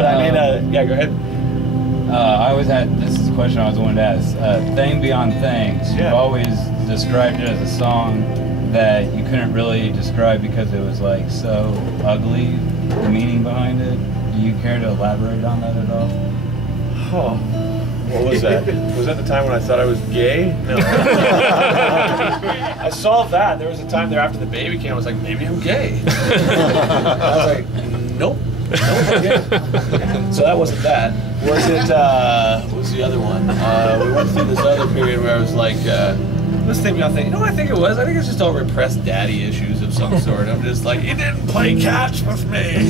But I mean, yeah, go ahead. I always had, this is a question I always wanted to ask. Thing Beyond Things, you've always described it as a song that you couldn't really describe because it was like so ugly, the meaning behind it. Do you care to elaborate on that at all? Oh, what was that? Was that the time when I thought I was gay? No. I solved that. There was a time there after the baby came, I was like, maybe I'm gay. I was like, nope. Nope, I'm gay. So that wasn't that. Was it, what was the other one? We went through this other period where I was like, this thing, you know what I think it was? I think it's just all repressed daddy issues of some sort. I'm just like, you didn't play catch with me.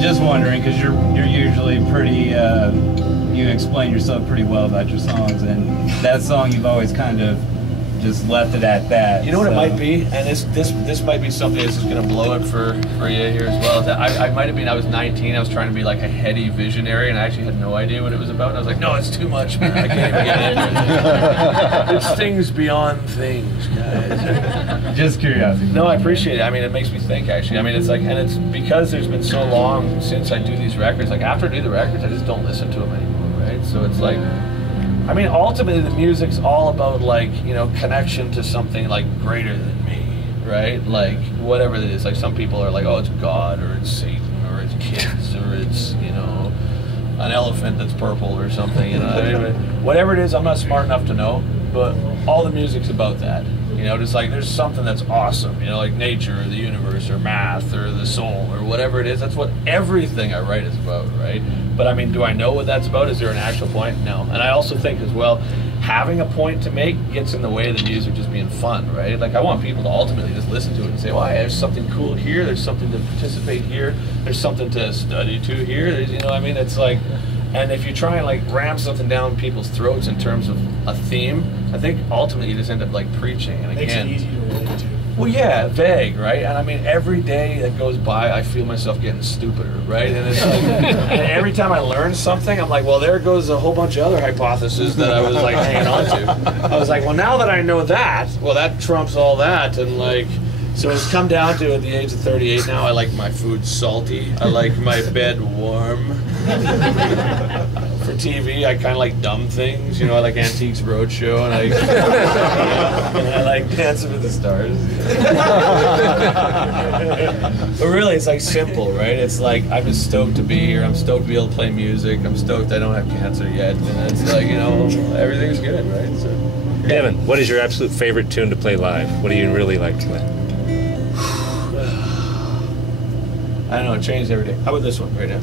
Just wondering, because you're usually pretty, you explain yourself pretty well about your songs, and that song you've always kind of just left it at that. You know what it might be, and this might be something that's just gonna blow it for you here as well. I might have been, I was 19, I was trying to be like a heady visionary, and I actually had no idea what it was about. And I was like, no, it's too much, man. I can't even get into it. It's things beyond things, guys. Just curiosity. No, I appreciate it. I mean, it makes me think, actually. I mean, it's like, and it's because there's been so long since I do these records. Like, after I do the records, I just don't listen to them anymore, right? So it's like, I mean, ultimately, the music's all about, like, you know, connection to something, like, greater than me, right? Like, whatever it is. Like, some people are like, oh, it's God, or it's Satan, or it's kids, or it's, you know, an elephant that's purple or something, you know. I mean, whatever it is, I'm not smart enough to know, but all the music's about that. You know, just like, there's something that's awesome, you know, like nature, or the universe, or math, or the soul, or whatever it is. That's what everything I write is about, right? But I mean, do I know what that's about? Is there an actual point? No. And I also think as well, having a point to make gets in the way of the music just being fun, right? Like, I want people to ultimately just listen to it and say, well, there's something cool here, there's something to participate here, there's something to study to here, there's, you know what I mean? It's like, and if you try and like ram something down people's throats in terms of a theme, I think ultimately you just end up like preaching. And again, makes it easy to relate to. well, yeah, vague, right? And I mean, every day that goes by, I feel myself getting stupider, right? And it's like, and every time I learn something, I'm like, well, there goes a whole bunch of other hypotheses that I was like hanging on to. I was like, well, now that I know that, well, that trumps all that, and like, so it's come down to, at the age of 38 now, I like my food salty. I like my bed warm. For TV, I kind of like dumb things. You know, I like Antiques Roadshow, and I like Dancing with the Stars. But really, it's like simple, right? It's like, I'm just stoked to be here. I'm stoked to be able to play music. I'm stoked I don't have cancer yet. And it's like, you know, everything's good, right? So, Devin, what is your absolute favorite tune to play live? What do you really like to play? I don't know, it changes every day. How about this one right now?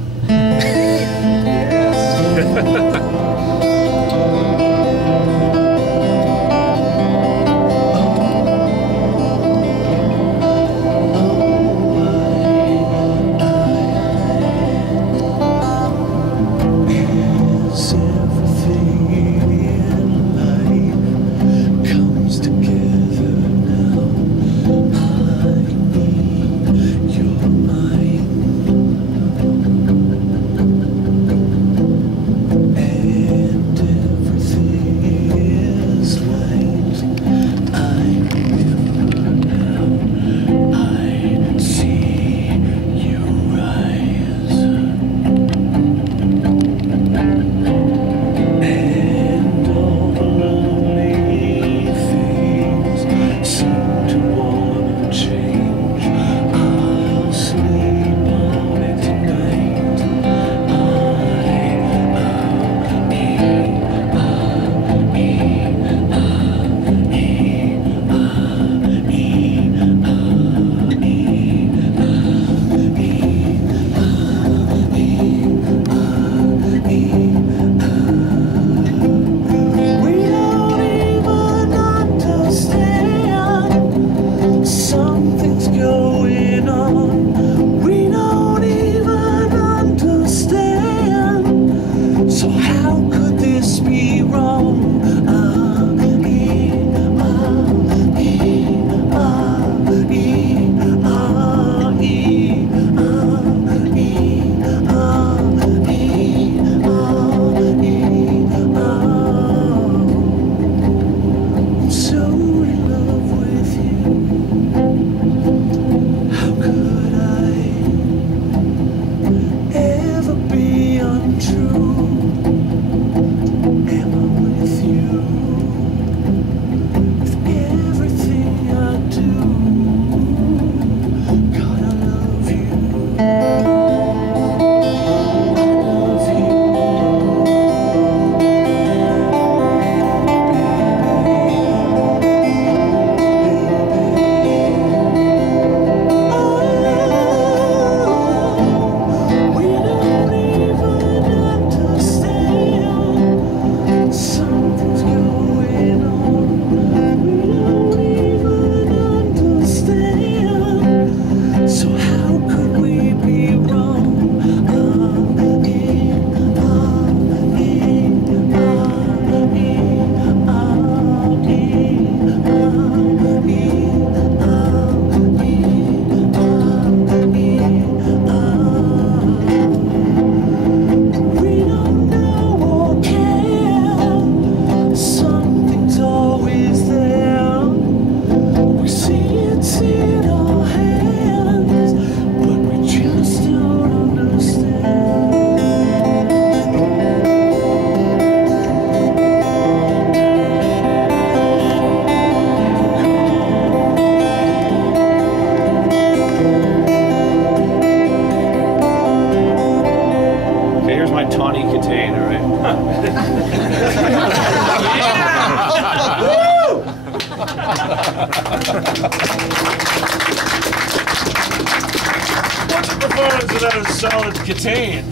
What's a performance without a solid Catane?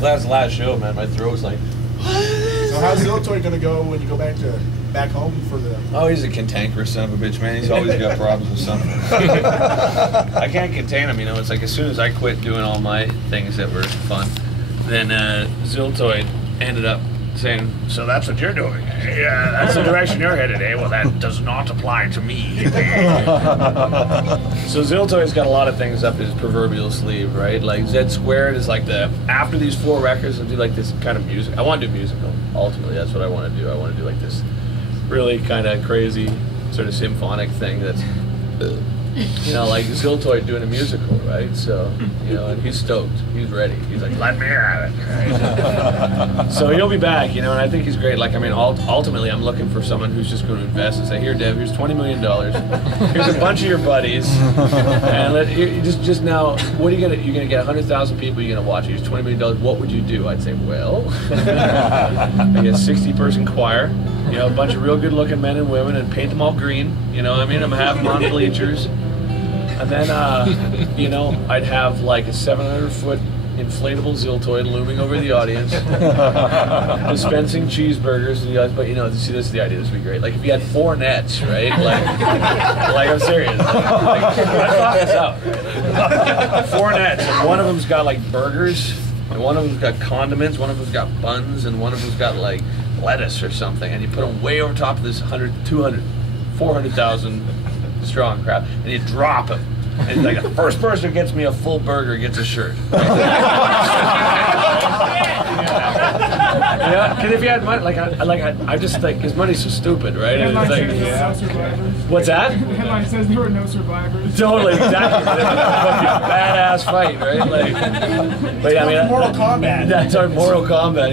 That's the last show, man. My throat's like. So how's Ziltoid gonna go when you go back home for the? Oh, he's a cantankerous son of a bitch, man. He's always got problems with something. I can't contain him, you know. It's like as soon as I quit doing all my things that were fun, then Ziltoid ended up saying, "So that's what you're doing? Yeah, that's the direction you're headed, eh? Well, that does not apply to me." So Ziltoid's got a lot of things up his proverbial sleeve, right? Like Z Squared is like after these 4 records, I'll do like this kind of music. I want to do musical. Ultimately, that's what I want to do. I want to do like this really kind of crazy sort of symphonic thing that's, you know, like Ziltoid doing a musical, right? So, you know, and he's stoked. He's ready. He's like, let me have it. Right? So he'll be back, you know, and I think he's great. Like, I mean, ultimately, I'm looking for someone who's just going to invest and say, here, Dev, here's $20 million. Here's a bunch of your buddies. And just now, what are you going to, you're going to get 100,000 people you're going to watch. Here's $20 million. What would you do? I'd say, well, I guess 60-person choir. You know, a bunch of real good-looking men and women, and paint them all green. You know what I mean? I'm having them on bleachers. And then, you know, I'd have like a 700-foot inflatable Ziltoid looming over the audience, dispensing cheeseburgers. And but, you know, see, this is the idea. This would be great. Like, if you had 4 nets, right? Like I'm serious. Like, I thought this out. Right? 4 nets, and one of them's got, like, burgers, and one of them's got condiments, one of them's got buns, and one of them's got, like, lettuce or something, and you put them way over top of this 100, 200, 400,000 strong crowd, and you drop them. And like the first person who gets me a full burger gets a shirt. Yeah, because if you had money, I just think his money's so stupid, right? The headline like, says there were no survivors. What's that? The headline says there were no survivors. Totally, exactly. Badass fight, right? Like, but yeah, I mean, Mortal Kombat. That's our Mortal Kombat.